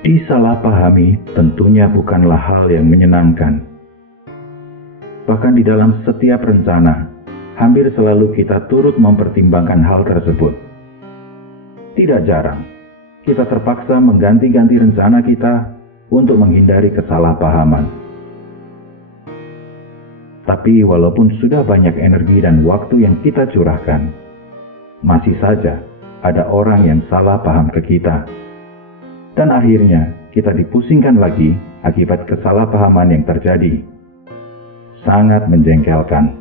Disalahpahami tentunya bukanlah hal yang menyenangkan. Bahkan di dalam setiap rencana, hampir selalu kita turut mempertimbangkan hal tersebut. Tidak jarang, kita terpaksa mengganti-ganti rencana kita untuk menghindari kesalahpahaman. Tapi walaupun sudah banyak energi dan waktu yang kita curahkan, masih saja ada orang yang salah paham ke kita. Dan akhirnya kita dipusingkan lagi akibat kesalahpahaman yang terjadi. Sangat menjengkelkan.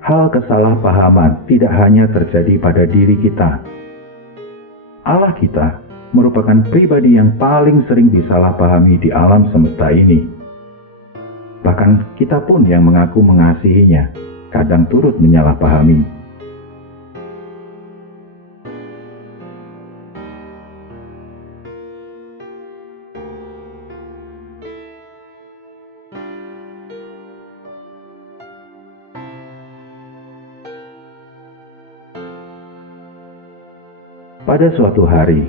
Hal kesalahpahaman tidak hanya terjadi pada diri kita. Allah kita merupakan pribadi yang paling sering disalahpahami di alam semesta ini. Bahkan kita pun yang mengaku mengasihinya, kadang turut menyalahpahami. Pada suatu hari,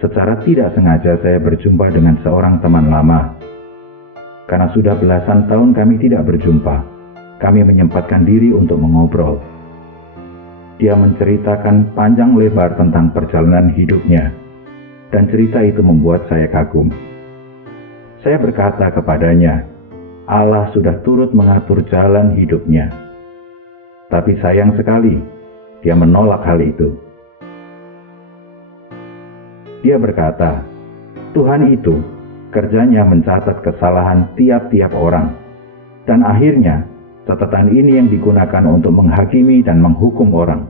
secara tidak sengaja saya berjumpa dengan seorang teman lama. Karena sudah belasan tahun kami tidak berjumpa, kami menyempatkan diri untuk mengobrol. Dia menceritakan panjang lebar tentang perjalanan hidupnya, dan cerita itu membuat saya kagum. Saya berkata kepadanya, Allah sudah turut mengatur jalan hidupnya. Tapi sayang sekali, dia menolak hal itu. Dia berkata, Tuhan itu kerjanya mencatat kesalahan tiap-tiap orang, dan akhirnya catatan ini yang digunakan untuk menghakimi dan menghukum orang.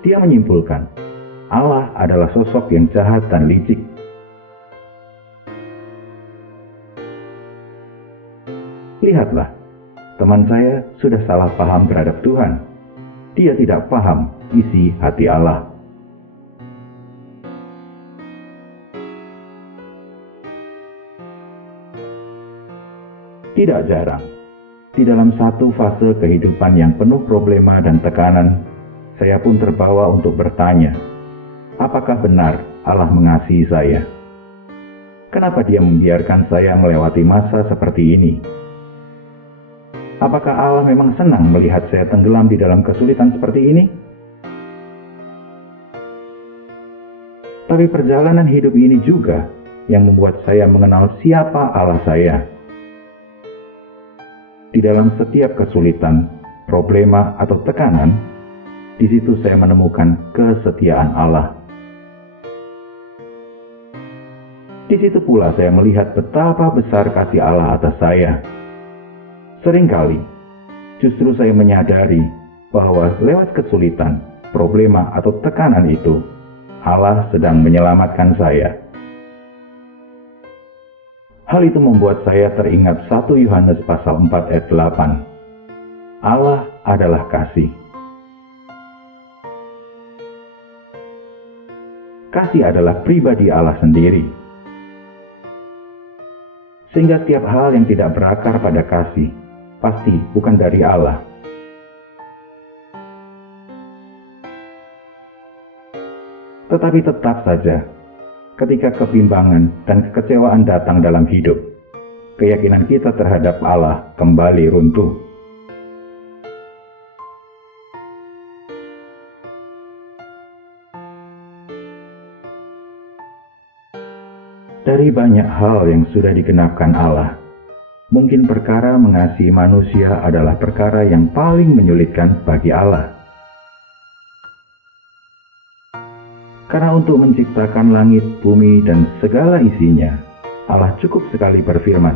Dia menyimpulkan, Allah adalah sosok yang jahat dan licik. Lihatlah, teman saya sudah salah paham terhadap Tuhan. Dia tidak paham isi hati Allah. Tidak jarang, di dalam satu fase kehidupan yang penuh problema dan tekanan, saya pun terbawa untuk bertanya, apakah benar Allah mengasihi saya? Kenapa Dia membiarkan saya melewati masa seperti ini? Apakah Allah memang senang melihat saya tenggelam di dalam kesulitan seperti ini? Tapi perjalanan hidup ini juga yang membuat saya mengenal siapa Allah saya. Di dalam setiap kesulitan, problema, atau tekanan, di situ saya menemukan kesetiaan Allah. Di situ pula saya melihat betapa besar kasih Allah atas saya. Seringkali, justru saya menyadari bahwa lewat kesulitan, problema, atau tekanan itu, Allah sedang menyelamatkan saya. Hal itu membuat saya teringat 1 Yohanes pasal 4 ayat 8. Allah adalah kasih. Kasih adalah pribadi Allah sendiri. Sehingga tiap hal yang tidak berakar pada kasih, pasti bukan dari Allah. Tetapi tetap saja, ketika kebimbangan dan kekecewaan datang dalam hidup, keyakinan kita terhadap Allah kembali runtuh. Dari banyak hal yang sudah digenapkan Allah, mungkin perkara mengasihi manusia adalah perkara yang paling menyulitkan bagi Allah. Karena untuk menciptakan langit, bumi, dan segala isinya, Allah cukup sekali berfirman,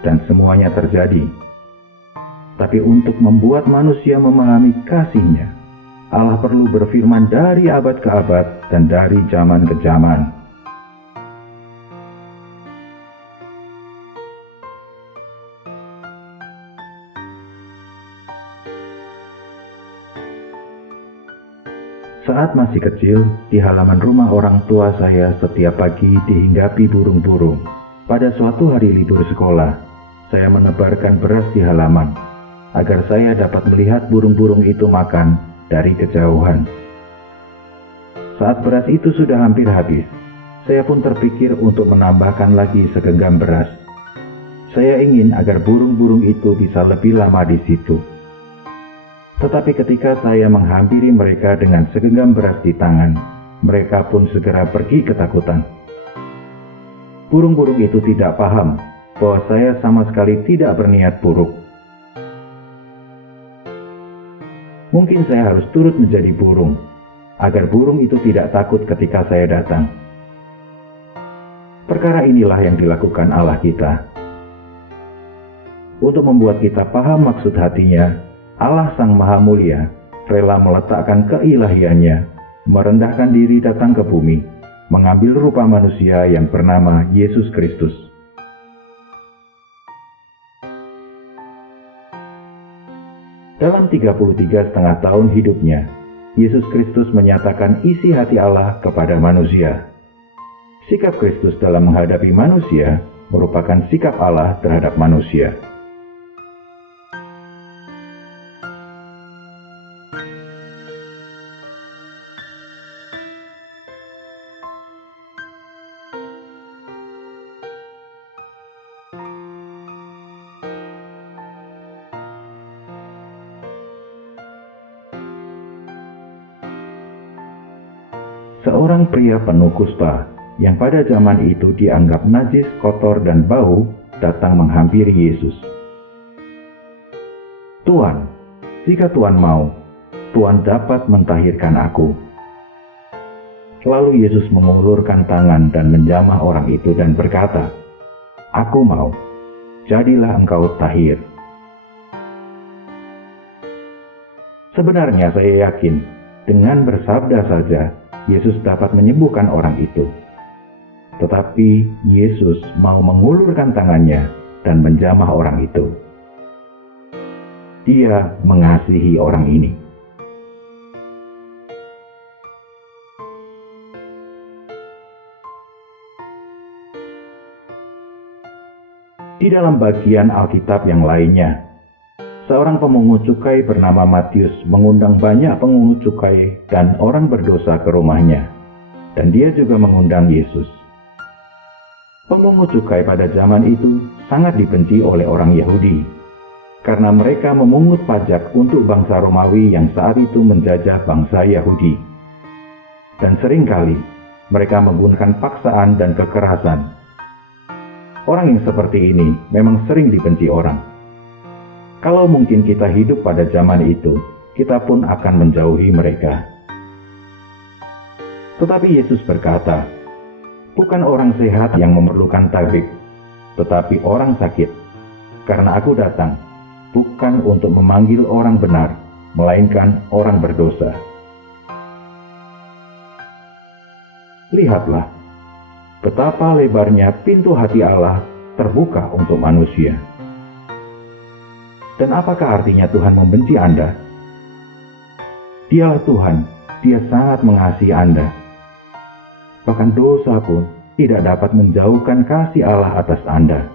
dan semuanya terjadi. Tapi untuk membuat manusia memahami kasih-Nya, Allah perlu berfirman dari abad ke abad dan dari zaman ke zaman. Saat masih kecil, di halaman rumah orang tua saya setiap pagi dihinggapi burung-burung. Pada suatu hari libur sekolah, saya menebarkan beras di halaman. agar saya dapat melihat burung-burung itu makan dari kejauhan. Saat beras itu sudah hampir habis, saya pun terpikir untuk menambahkan lagi segenggam beras. Saya ingin agar burung-burung itu bisa lebih lama di situ. Tetapi ketika saya menghampiri mereka dengan segenggam beras di tangan, mereka pun segera pergi ketakutan. Burung-burung itu tidak paham bahwa saya sama sekali tidak berniat buruk. Mungkin saya harus turut menjadi burung, agar burung itu tidak takut ketika saya datang. Perkara inilah yang dilakukan Allah kita. Untuk membuat kita paham maksud hatinya, Allah Sang Maha Mulia rela meletakkan keilahiannya, merendahkan diri datang ke bumi, mengambil rupa manusia yang bernama Yesus Kristus. Dalam 33,5 tahun hidupnya, Yesus Kristus menyatakan isi hati Allah kepada manusia. Sikap Kristus dalam menghadapi manusia merupakan sikap Allah terhadap manusia. Seorang pria penuh kusta yang pada zaman itu dianggap najis, kotor, dan bau datang menghampiri Yesus. "Tuan, jika Tuan mau, Tuan dapat mentahirkan aku." Lalu Yesus mengulurkan tangan dan menjamah orang itu dan berkata, "Aku mau, jadilah engkau tahir." Sebenarnya saya yakin, dengan bersabda saja, Yesus dapat menyembuhkan orang itu. Tetapi Yesus mau mengulurkan tangannya dan menjamah orang itu. Dia mengasihi orang ini. Di dalam bagian Alkitab yang lainnya, seorang pemungut cukai bernama Matius mengundang banyak pemungut cukai dan orang berdosa ke rumahnya, dan dia juga mengundang Yesus. Pemungut cukai pada zaman itu sangat dibenci oleh orang Yahudi, karena mereka memungut pajak untuk bangsa Romawi yang saat itu menjajah bangsa Yahudi. Dan seringkali mereka menggunakan paksaan dan kekerasan. Orang yang seperti ini memang sering dibenci orang. Kalau mungkin kita hidup pada zaman itu, kita pun akan menjauhi mereka. Tetapi Yesus berkata, "Bukan orang sehat yang memerlukan tabib, tetapi orang sakit. Karena aku datang, bukan untuk memanggil orang benar, melainkan orang berdosa." Lihatlah, betapa lebarnya pintu hati Allah terbuka untuk manusia. Dan apakah artinya Tuhan membenci Anda? Dialah Tuhan, Dia sangat mengasihi Anda. Bahkan dosa pun tidak dapat menjauhkan kasih Allah atas Anda.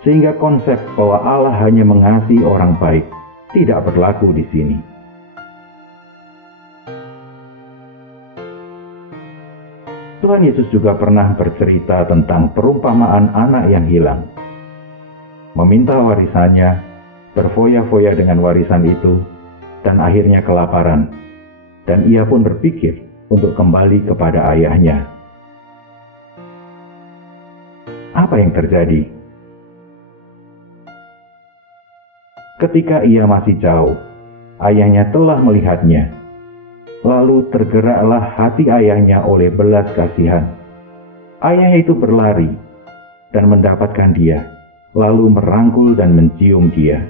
Sehingga konsep bahwa Allah hanya mengasihi orang baik tidak berlaku di sini. Tuhan Yesus juga pernah bercerita tentang perumpamaan anak yang hilang. Meminta warisannya, berfoya-foya dengan warisan itu, dan akhirnya kelaparan. Dan ia pun berpikir untuk kembali kepada ayahnya. Apa yang terjadi? Ketika ia masih jauh, ayahnya telah melihatnya. Lalu tergeraklah hati ayahnya oleh belas kasihan. Ayahnya itu berlari dan mendapatkan dia, lalu merangkul dan mencium dia.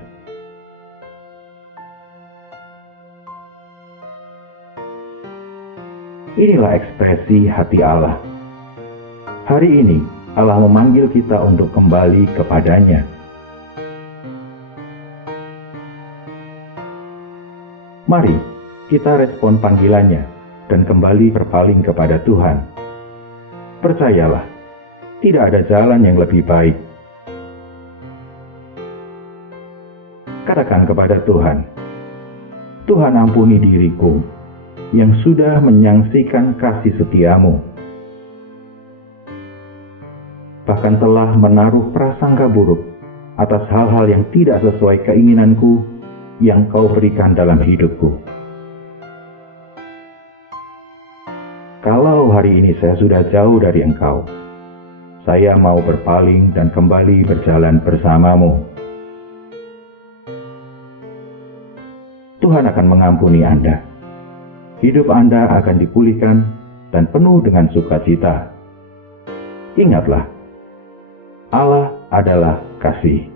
Inilah ekspresi hati Allah. Hari ini Allah memanggil kita untuk kembali kepadanya. Mari kita respon panggilannya dan kembali berpaling kepada Tuhan. Percayalah, tidak ada jalan yang lebih baik. Katakan kepada Tuhan, Tuhan ampuni diriku yang sudah menyaksikan kasih setiamu, bahkan telah menaruh prasangka buruk atas hal-hal yang tidak sesuai keinginanku yang Kau berikan dalam hidupku. Kalau hari ini saya sudah jauh dari Engkau, saya mau berpaling dan kembali berjalan bersamamu. Tuhan akan mengampuni Anda. Hidup Anda akan dipulihkan dan penuh dengan sukacita. Ingatlah, Allah adalah kasih.